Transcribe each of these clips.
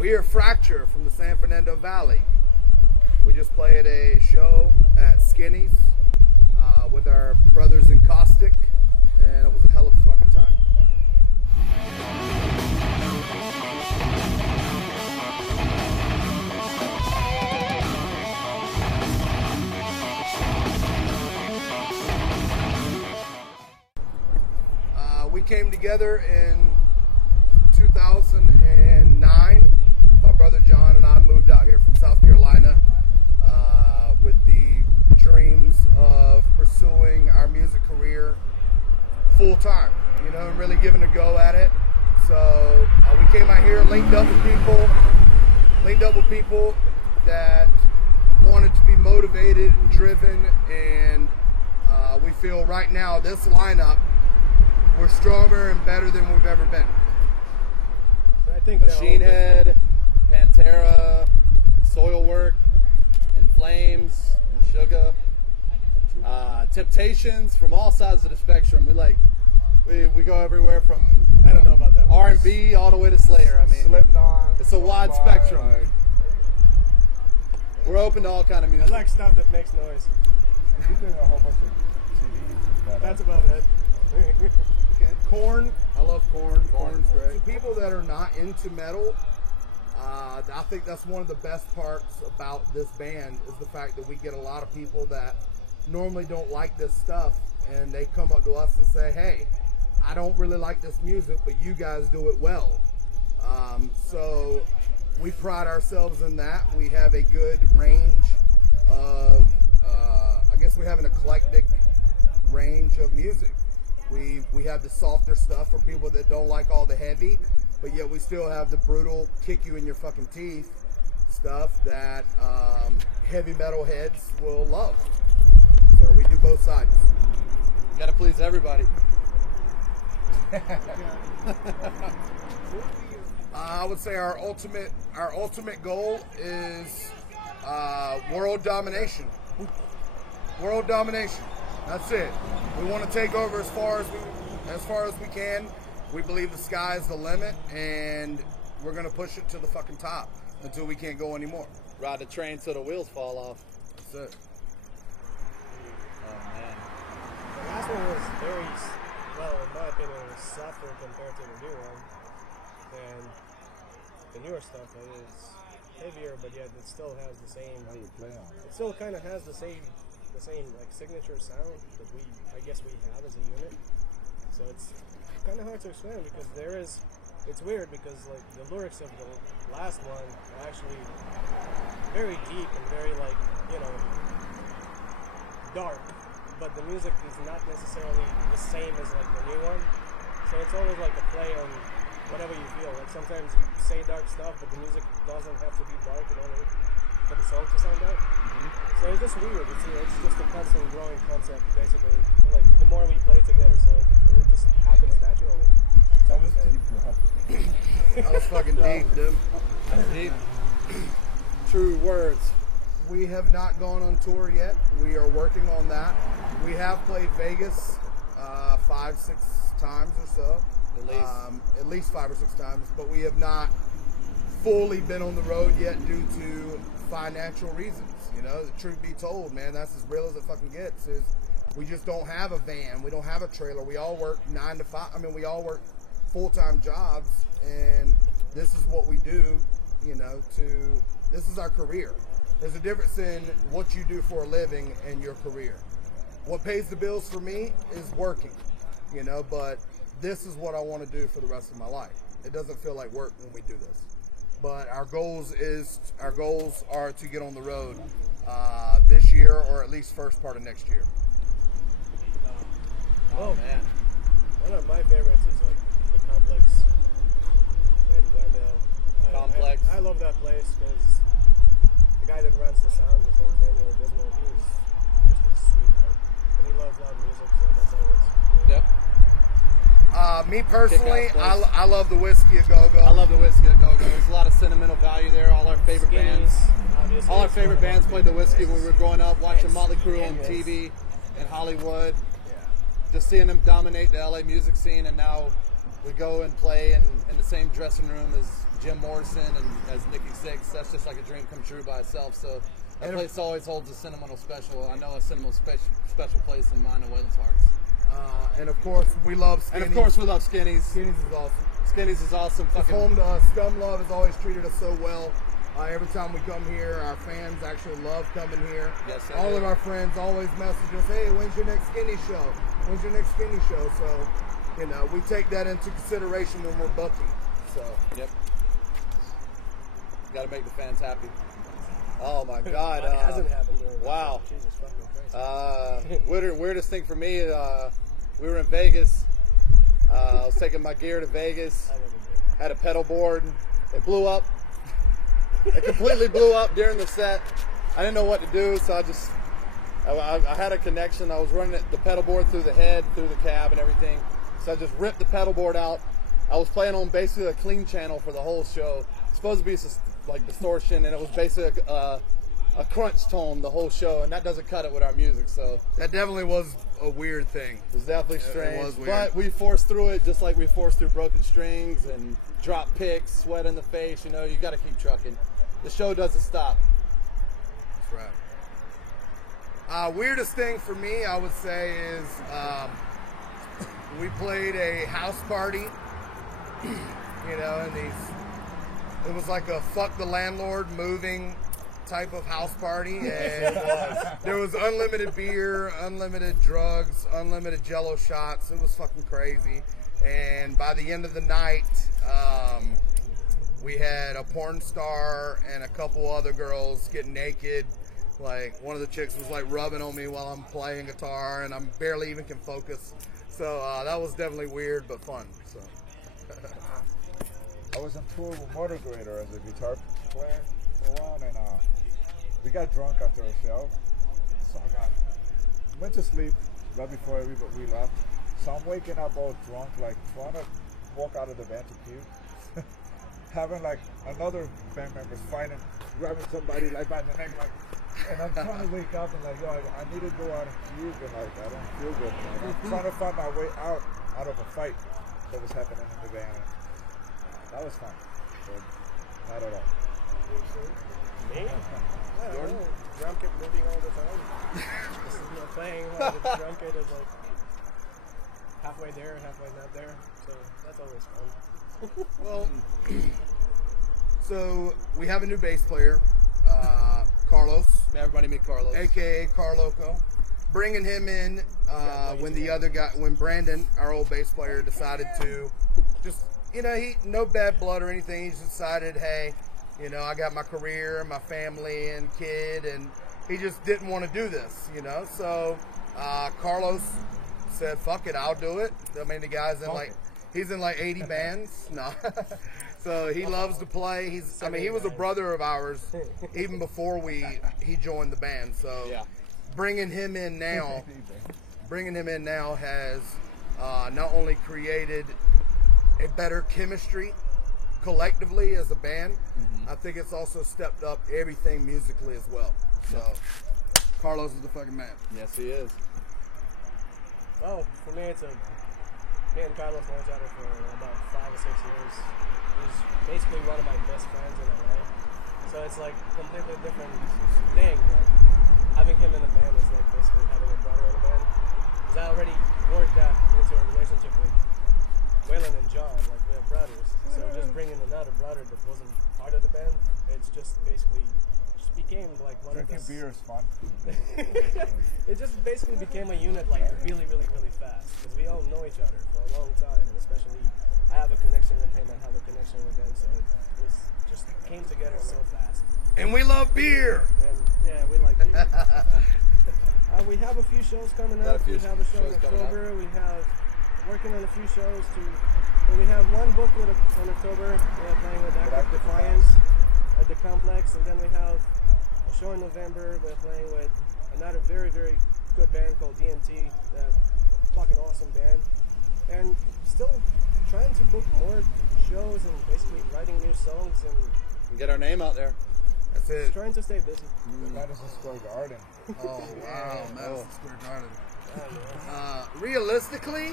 We are Fracture from the San Fernando Valley. We just played a show at Skinny's with our brothers in Caustic, and it was a hell of a fucking time. We came together in 2009. My brother John and I moved out here from South Carolina with the dreams of pursuing our music career full time, you know, and really giving a go at it. So we came out here, linked up with people that wanted to be motivated, driven, and we feel right now this lineup, we're stronger and better than we've ever been. I think Machine Head, Pantera, Soilwork, In Flames, and Sugar, Temptations, from all sides of the spectrum. We go everywhere from, I don't know about that. R&B all the way to Slayer. I mean, Slipknot. it's a wide spectrum. We're open to all kind of I music. like stuff that makes noise. He's doing a whole bunch of CDs and stuff. That's about it. Korn, I love Korn. Korn's great. To people that are not into metal, I think that's one of the best parts about this band is the fact that we get a lot of people that normally don't like this stuff, and they come up to us and say, hey, I don't really like this music, but you guys do it well. So we pride ourselves in that. We have a good range of, I guess we have an eclectic range of music. We have the softer stuff for people that don't like all the heavy, but yet we still have the brutal, kick you in your fucking teeth stuff that heavy metal heads will love. So we do both sides. Gotta please everybody. I would say our ultimate goal is world domination. World domination. That's it. We want to take over as far as we can. We believe the sky is the limit, and we're gonna push it to the fucking top until we can't go anymore. Ride the train till the wheels fall off. That's it. Oh man. The last one was very, well, in my opinion, it was softer compared to the new one. And the newer stuff is heavier, but yet it still has the same. How do you play on it? It still kind of has the same like signature sound that I guess we have as a unit. So it's kind of hard to explain because it's weird because like the lyrics of the last one are actually very deep and very like, you know, dark, but the music is not necessarily the same as like the new one. So it's always like a play on whatever you feel. Like sometimes you say dark stuff, but the music doesn't have to be dark in order for the song to sound dark. So it's just weird. It's just a constant growing concept, basically. Like the more we play together, so it just happens naturally. That was deep, bro. That was fucking deep, dude. Deep. True words. We have not gone on tour yet. We are working on that. We have played Vegas 5-6 times or so. At least 5 or 6 times, but we have not fully been on the road yet due to financial reasons. You know, the truth be told, man, that's as real as it fucking gets. Is we just don't have a van, we don't have a trailer. We all work 9 to 5. I mean, we all work full-time jobs, and this is what we do. You know, this is our career. There's a difference in what you do for a living and your career. What pays the bills for me is working. You know, but this is what I want to do for the rest of my life. It doesn't feel like work when we do this. But our goals are to get on the road this year, or at least first part of next year. Oh man. One of my favorites is like the Complex in Glendale. Complex. I love that place because the guy that runs the sound, his name's Daniel Dismal. He's just a sweetheart, and he loves loud music, so that's always. Yep. Me personally, I love the Whiskey A Go Go. I love the Whiskey A Go Go. There's a lot of sentimental value there. All our favorite bands. Obviously. All our favorite bands played the Whiskey when we were growing up, watching Motley Crue on TV in Hollywood. Just seeing them dominate the LA music scene, and now we go and play in the same dressing room as Jim Morrison and as Nikki Sixx, that's just like a dream come true by itself. So that place always holds a sentimental special. I know a sentimental special place in mine and Waylon's hearts. And of course, we love Skinny's. And of course, we love Skinny's. Skinny's is awesome. Skinny's is awesome. It's Fucking home to us. Scum Love has always treated us so well. Every time we come here, our fans actually love coming here. Yes, they all do. of our friends always message us, hey, when's your next Skinny show? When's your next Skinny show? So, you know, we take that into consideration when we're booking. So, yep. Got to make the fans happy. Oh my God! It hasn't happened during wow. Jesus fucking Christ. Weirdest thing for me, we were in Vegas. I was taking my gear to Vegas. Had a pedal board. It blew up. It completely blew up during the set. I didn't know what to do, so I had a connection. I was running the pedal board through the head, through the cab, and everything. So I just ripped the pedal board out. I was playing on basically a clean channel for the whole show. It's supposed to be like distortion, and it was basically a crunch tone the whole show, and that doesn't cut it with our music. So that definitely was a weird thing. It was definitely strange. It was weird. But we forced through it just like we forced through Broken Strings and drop picks, sweat in the face. You know, you got to keep trucking. The show doesn't stop. That's right. Weirdest thing for me, I would say, is we played a house party. You know, and it was like a fuck the landlord moving type of house party, and there was unlimited beer, unlimited drugs, unlimited Jello shots. It was fucking crazy. And by the end of the night, we had a porn star and a couple other girls getting naked. Like, one of the chicks was like rubbing on me while I'm playing guitar, and I'm barely even can focus. So that was definitely weird but fun. So I was on tour with Motor Grader as a guitar player for a while, and we got drunk after a show. So I went to sleep right before we left. So I'm waking up all drunk, like trying to walk out of the band to puke. Having like another band members fighting, grabbing somebody like by the neck, like, and I'm trying to wake up and like, yo, I need to go out and puke, and like I don't feel good. And I'm trying to find my way out of a fight that was happening in the band. That was fun. But not at all. Me? Yeah, Jordan? Drum kit moving all the time. This is not playing while the drum kit is like halfway there, halfway not there. So that's always fun. Well, so we have a new bass player, Carlos. Everybody meet Carlos, aka Carloco. Bringing him in when Brandon, our old bass player, decided to just, you know, no bad blood or anything. He just decided, hey, you know, I got my career, my family and kid, and he just didn't want to do this, you know. So Carlos said, fuck it, I'll do it. I mean, the guy's in he's in like 80 bands. No. So he loves to play. He was a brother of ours even before he joined the band. So yeah. Bringing him in now has not only created a better chemistry collectively as a band, I think it's also stepped up everything musically as well. So Carlos is the fucking man. Yes, he is. Well, for me, me and Carlos known each other for about 5 or 6 years. He's basically one of my best friends in LA. So it's like a completely different thing. Like, having him in the band is like basically having a brother in the band. Because I already worked that into a relationship with Waylon and John, like we're brothers. So just bringing another brother that wasn't part of the band, it's just basically became like one Drinking of the... beer is fun. It just basically became a unit like really, really, really fast. Because we all know each other for a long time, and especially I have a connection with him, I have a connection with them, so it was just came together so fast. And we love beer. And yeah, we like beer. We have a few shows coming up. We have a show in October. We have working on a few shows too. And we have one booked in October. We're playing with Active Defiance at the Complex, and then we have a show in November. We're playing with another very, very good band called DMT. Fucking awesome band. And still trying to book more shows and basically writing new songs and get our name out there. That's it. Just trying to stay busy. Madison Square Garden. Oh wow, Madison Square Garden. Yeah, Realistically,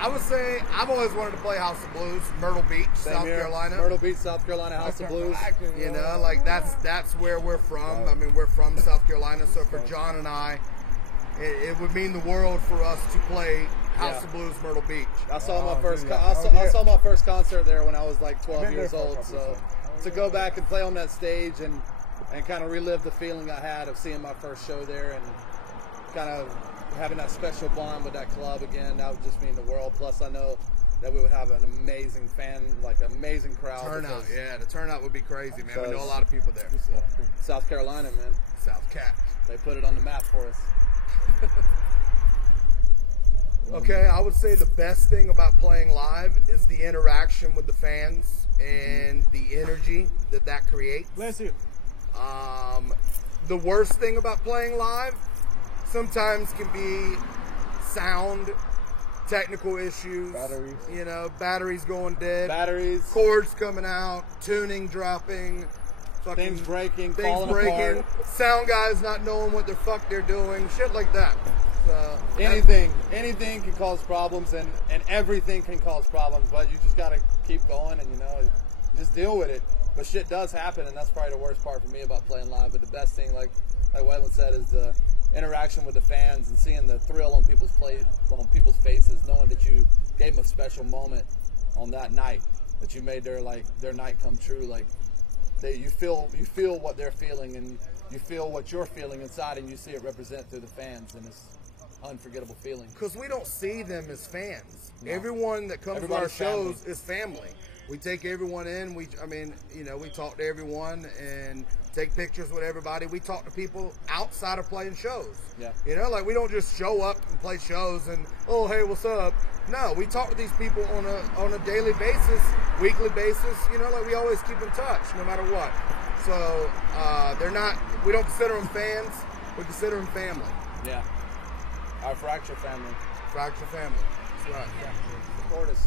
I would say I've always wanted to play House of Blues, Myrtle Beach, Same South here. Carolina. Myrtle Beach, South Carolina, House of Blues. You know, like that's where we're from. I mean, we're from South Carolina, so for John and I, it would mean the world for us to play House of Blues, Myrtle Beach. I saw my first. dude, I saw my first concert there when I was like 12 been there years for a old. couple So of to go back and play on that stage and kind of relive the feeling I had of seeing my first show there and kind of having that special bond with that club again, that would just mean the world. Plus, I know that we would have an amazing amazing crowd. Turnout, because yeah, the turnout would be crazy, man. We know a Because- lot of people there. So. South Carolina, man, South Cat. they put it on the map for us. Okay, I would say the best thing about playing live is the interaction with the fans and the energy that creates. Bless you. The worst thing about playing live sometimes can be sound, technical issues, Batteries. you know, batteries going dead, Batteries, chords coming out, tuning dropping, fucking things breaking, things falling breaking, apart. sound guys not knowing what the fuck they're doing, shit like that. So Anything can cause problems, and everything can cause problems. But you just gotta keep going, and just deal with it. But shit does happen, and that's probably the worst part for me about playing live. But the best thing, like Waylon said, is the interaction with the fans and seeing the thrill on people's faces, knowing that you gave them a special moment on that night, that you made their night come true. Like you feel what they're feeling, and you feel what you're feeling inside, and you see it represent through the fans, and it's unforgettable feeling. because we don't see them as fans. Everyone that comes to our Everybody's family. shows is family. We take everyone in. We talk to everyone and take pictures with everybody. We talk to people outside of playing shows. Yeah. You know, like we don't just show up and play shows and, oh, hey, what's up? No, we talk to these people on a daily basis, weekly basis. You know, like we always keep in touch no matter what. So we don't consider them fans. We consider them family. Yeah. Our Fracture family. Fracture family. That's right. Support us.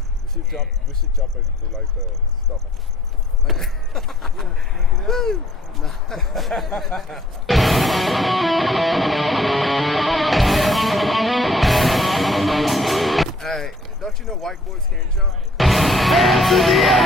We should jump into like the stuff. Hey, don't you know white boys can't jump? Hands in the air!